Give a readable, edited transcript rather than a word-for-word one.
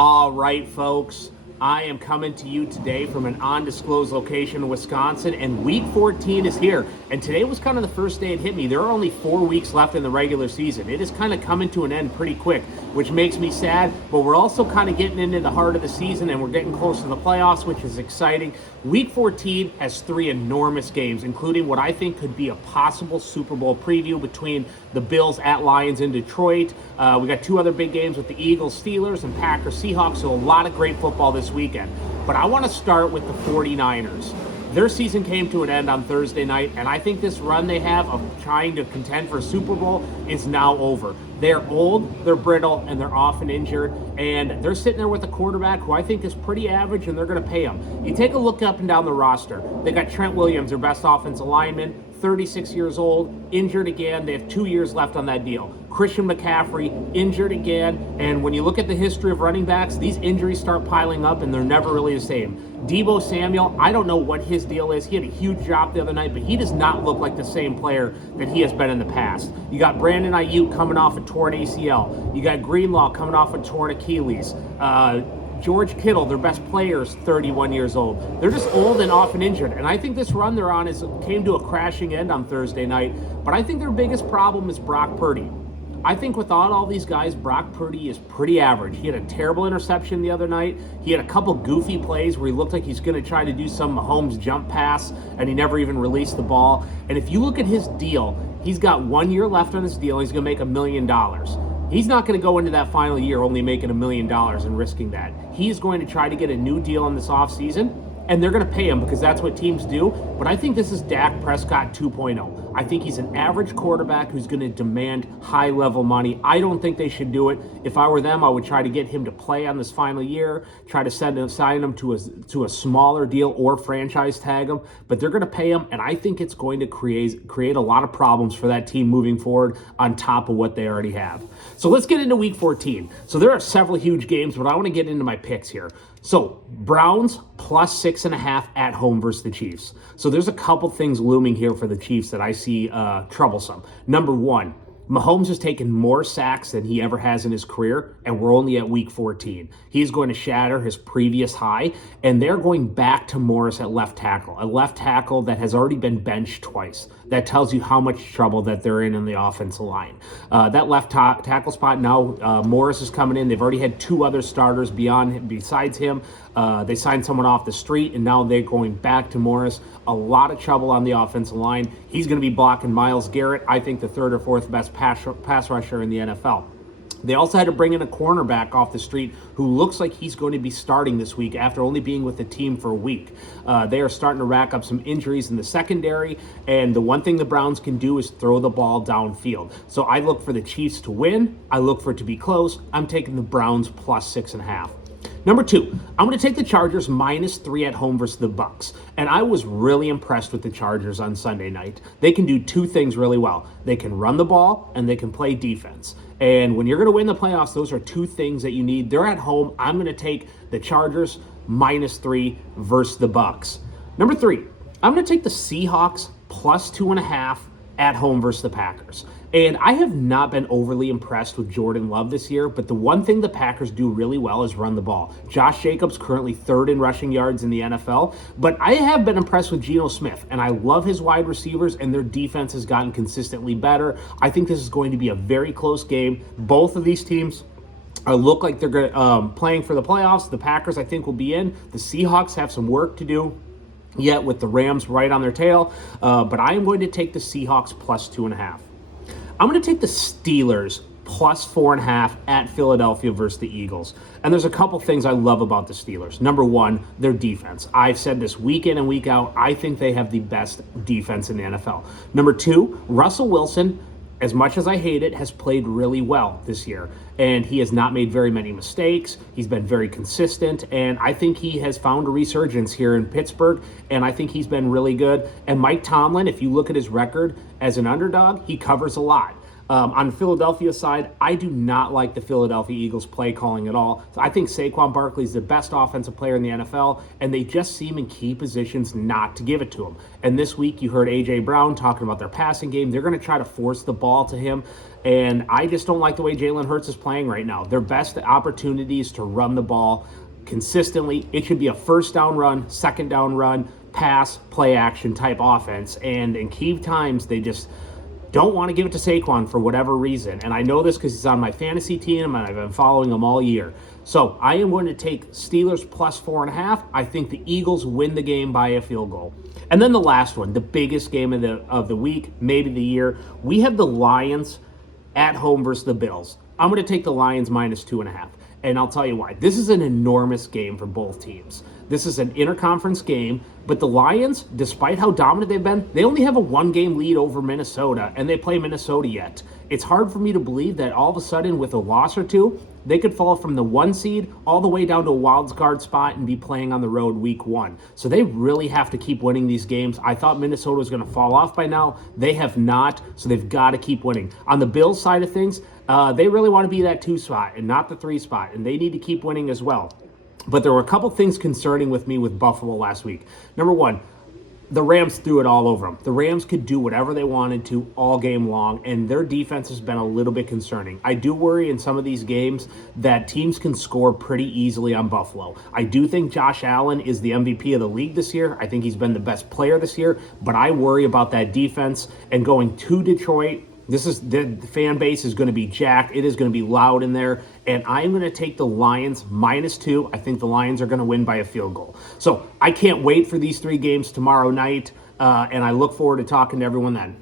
All right, folks. I am coming to you today from an undisclosed location in Wisconsin, and week 14 is here. And today was kind of the first day it hit me. There are only 4 weeks left in the regular season. It is kind of coming to an end pretty quick, which makes me sad, but we're also kind of getting into the heart of the season, and we're getting close to the playoffs, which is exciting. Week 14 has 3 enormous games, including what I think could be a possible Super Bowl preview between the Bills at Lions in Detroit. We got 2 other big games with the Eagles, Steelers, and Packers, Seahawks, so a lot of great football this weekend. But I want to start with the 49ers. Their season came to an end on Thursday night, and I think this run they have of trying to contend for a Super Bowl is now over. They're old, they're brittle, and they're often injured, and they're sitting there with a quarterback who I think is pretty average, and they're going to pay him. You take a look up and down the roster. They got Trent Williams, their best offensive lineman, 36 years old, injured again. They have 2 years left on that deal. Christian McCaffrey, injured again. And when you look at the history of running backs, these injuries start piling up and they're never really the same. Deebo Samuel, I don't know what his deal is. He had a huge drop the other night, but he does not look like the same player that he has been in the past. You got Brandon Ayuk coming off a torn ACL. You got Greenlaw coming off a torn Achilles. George Kittle, their best player, is 31 years old. They're just old and often injured. And I think this run they're on came to a crashing end on Thursday night. But I think their biggest problem is Brock Purdy. I think without all these guys, Brock Purdy is pretty average. He had a terrible interception the other night. He had a couple goofy plays where he looked like he's going to try to do some Mahomes jump pass, and he never even released the ball. And if you look at his deal, he's got 1 year left on his deal. He's going to make $1 million. He's not going to go into that final year only making $1 million and risking that. He's going to try to get a new deal in this offseason, and they're going to pay him because that's what teams do. But I think this is Dak Prescott 2.0. I think he's an average quarterback who's going to demand high-level money. I don't think they should do it. If I were them, I would try to get him to play on this final year, try to sign him to a smaller deal or franchise tag him. But they're going to pay him, and I think it's going to create a lot of problems for that team moving forward on top of what they already have. So let's get into Week 14. So there are several huge games, but I want to get into my picks here. So Browns plus 6.5 at home versus the Chiefs. So there's a couple things looming here for the Chiefs that I see troublesome. Number one, Mahomes has taken more sacks than he ever has in his career, and we're only at week 14. He's going to shatter his previous high, and they're going back to Morris at left tackle, a left tackle that has already been benched twice. That tells you how much trouble that they're in the offensive line. That left tackle spot now, Morris is coming in. They've already had 2 other starters besides him. They signed someone off the street, and now they're going back to Morris. A lot of trouble on the offensive line. He's going to be blocking Myles Garrett, I think the 3rd or 4th best pass rusher in the NFL. They also had to bring in a cornerback off the street who looks like he's going to be starting this week after only being with the team for a week. They are starting to rack up some injuries in the secondary, and the one thing the Browns can do is throw the ball downfield. So I look for the Chiefs to win. I look for it to be close. I'm taking the Browns plus 6.5. Number 2, I'm going to take the Chargers -3 at home versus the Bucs. And I was really impressed with the Chargers on Sunday night. They can do 2 things really well. They can run the ball and they can play defense. And when you're going to win the playoffs, those are 2 things that you need. They're at home. I'm going to take the Chargers -3 versus the Bucs. Number 3, I'm going to take the Seahawks plus 2.5 at home versus the Packers. And I have not been overly impressed with Jordan Love this year, but the one thing the Packers do really well is run the ball. Josh Jacobs currently 3rd in rushing yards in the NFL, but I have been impressed with Geno Smith, and I love his wide receivers, and their defense has gotten consistently better. I think this is going to be a very close game. Both of these teams look like they're playing for the playoffs. The Packers, I think, will be in. The Seahawks have some work to do yet with the Rams right on their tail, but I am going to take the Seahawks plus 2.5. I'm going to take the Steelers plus 4.5 at Philadelphia versus the Eagles. And there's a couple things I love about the Steelers. Number 1, their defense. I've said this week in and week out. I think they have the best defense in the NFL. Number 2, Russell Wilson, as much as I hate it, has played really well this year. And he has not made very many mistakes. He's been very consistent. And I think he has found a resurgence here in Pittsburgh. And I think he's been really good. And Mike Tomlin, if you look at his record as an underdog, he covers a lot. On the Philadelphia side, I do not like the Philadelphia Eagles play calling at all. So I think Saquon Barkley is the best offensive player in the NFL, and they just seem in key positions not to give it to him. And this week, you heard A.J. Brown talking about their passing game. They're going to try to force the ball to him, and I just don't like the way Jalen Hurts is playing right now. Their best opportunities to run the ball consistently. It should be a first down run, second down run, pass, play action type offense. And in key times, they just don't want to give it to Saquon for whatever reason. And I know this because he's on my fantasy team and I've been following him all year. So I am going to take Steelers plus 4.5. I think the Eagles win the game by a field goal. And then the last one, the biggest game of the week, maybe the year. We have the Lions at home versus the Bills. I'm going to take the Lions minus 2.5. And I'll tell you why. This is an enormous game for both teams. This is an interconference game, but the Lions, despite how dominant they've been, they only have a one-game lead over Minnesota, and they play Minnesota yet. It's hard for me to believe that all of a sudden, with a loss or two, they could fall from the 1 seed all the way down to a wild card spot and be playing on the road week 1. So they really have to keep winning these games. I thought Minnesota was going to fall off by now. They have not, so they've got to keep winning. On the Bills side of things, they really want to be that 2 spot and not the 3 spot, and they need to keep winning as well. But there were a couple things concerning with me with Buffalo last week. Number one, the Rams threw it all over them. The Rams could do whatever they wanted to all game long, and their defense has been a little bit concerning. I do worry in some of these games that teams can score pretty easily on Buffalo. I do think Josh Allen is the MVP of the league this year. I think he's been the best player this year, but I worry about that defense and going to Detroit. The fan base is going to be jacked. It is going to be loud in there. And I'm going to take the Lions minus 2. I think the Lions are going to win by a field goal. So I can't wait for these 3 games tomorrow night. And I look forward to talking to everyone then.